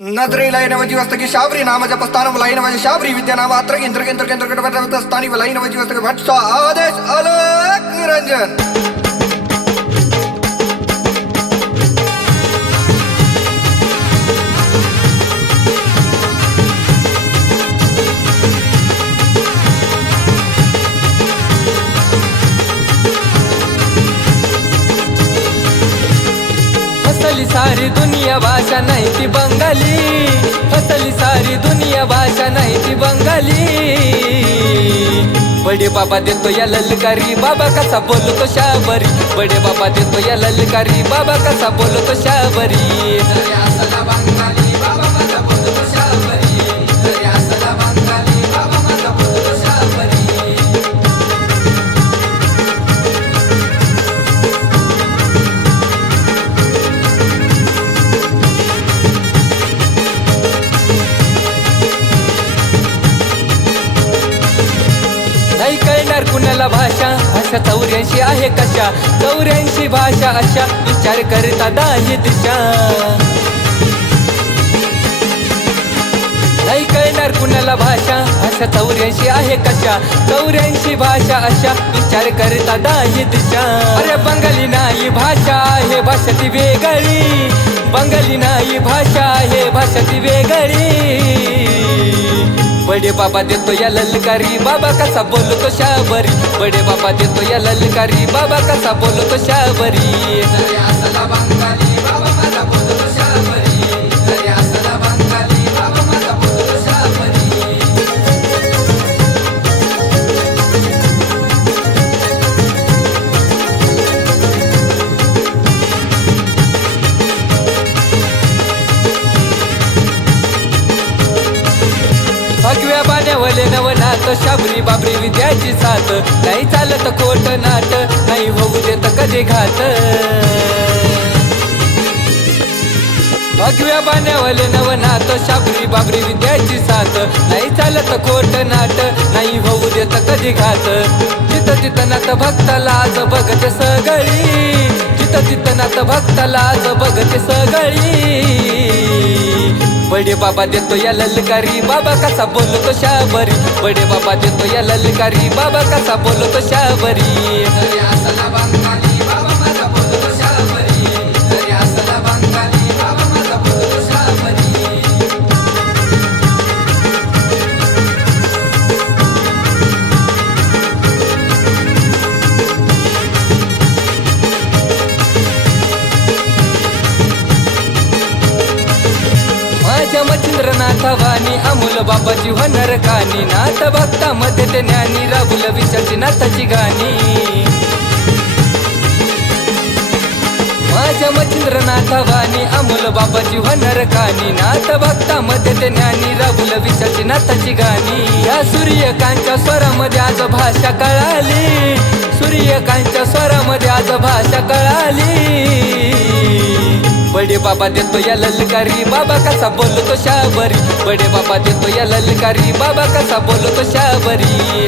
नजरेला येण्याची वस्तू की शाबरी नामाच्या पस्तान लाईन माझ्या शाबरी विद्या नाम अत्र केंद्र केंद्र केंद्र केंद्र स्थानी लाईन माझी वस्तू भटसो आदेश अलग निरंजन फसली सारी दुनिया भाषा नाही ती बंगाली, फसली सारी दुनिया भाषा नाही ती बंगाली। बडे बाबा देतो या ललकारी, बाबा कसा बोलतो शाबरी। बडे बाबा देतो या ललकारी, बाबा कसा बोलतो शाबरी। जरी असला बंगाली बाबा माझा बोलतो शाबरी, जरी असला बंगाली बाबा माझा बोलतो शाबरी। नाही कळणार कुणाला भाषा, भाषा 84 आहे कशा, 84 भाषा अशा, विचार करता 10 दिशा। नाही कळणार कुणाला भाषा, भाषा 84 आहे कशा, 84 भाषा अशा, विचार करता 10 दिशा। अरे बंगाली नाही भाषा आहे, भाषा ती वेगळी, बंगाली नाही भाषा आहे, भाषा ती वेगळी। बडे बाबा देतो या ललकारी, बाबा कसा बोलतो शाबरी। बडे बाबा देतो या ललकारी, बाबा कसा बोलतो शाबरी। जरी असला बंगाली बाबा माझा बोलतो शाबरी, जरी असला बंगाली बाबा माझा बोलतो शाबरी। भगव्या बाण्यावले नवनाथ, शाबरी बाबरी विद्याची साथ, नाही चालत खोट नाट, नाही होऊ देत कधी घात। भगव्या बाण्यावले नवनाथ, शाबरी बाबरी विद्याची साथ, नाही चालत खोट नाट, नाही होऊ देत कधी घात। जिथं तिथं नाथ भक्ताला आज बघते सगळी, जिथं तिथं नाथ भक्ताला आज बघते सगळी। बडे बाबा देतो या ललकारी, बाबा कसा बोलतो शाबरी। बडे बाबा देतो या ललकारी, बाबा कसा बोलतो शाबरी। जरी असला बंगाली बाबा माझा बोलतो शाबरी, जरी असला बंगाली बाबा माझा बोलतो शाबरी। माझ्या मच्छिंद्रनाथ वाणी, अमोल बाबाची होणार कानी, नाथ भक्तामध्ये ते ज्ञानी, राहुल विचारची नाथाची गाणी। माझ्या मच्छिंद्रनाथ वाणी, अमोल बाबाची होणार कानी, नाथ भक्तामध्ये ते ज्ञानी, राहुल विचारची नाथाची गाणी। या सूर्यकांच्या स्वरामध्ये आज भाषा कळाली, सूर्यकांच्या स्वरामध्ये आज भाषा कळाली। बडे बाबा देतो या ललकारी, बाबा कसा बोलतो शाबरी। बडे बाबा देतो या ललकारी, बाबा कसा बोलतो शाबरी।